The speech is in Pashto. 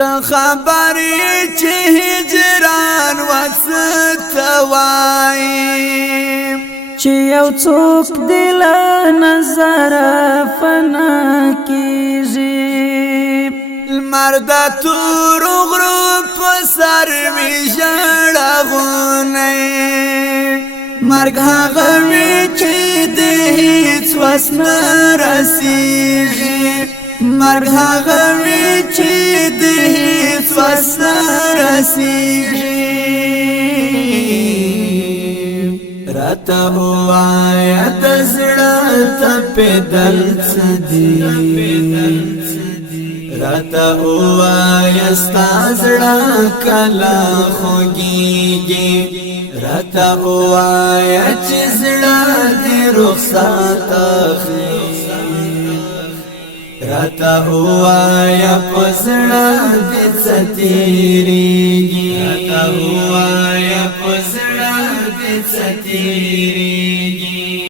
خبرې چې هجران وستوای چې یو څوک دل نظر فنا کیږي مرد تور غرو په سر می ژړغونې مرګ هغه وی چې د هیڅ وس نه رسیږي مرګ هغه وی چې د هیڅ وس نه رسیږي راته وایا د زړه ته پیدل څه دي راته وایا ستا زړه کله خوږیږي راته وایا چې زړه دې رخصت اخلي راته وایا په زړه دې څه تېرېږي راته وایا په زړه دې څه تېرېږي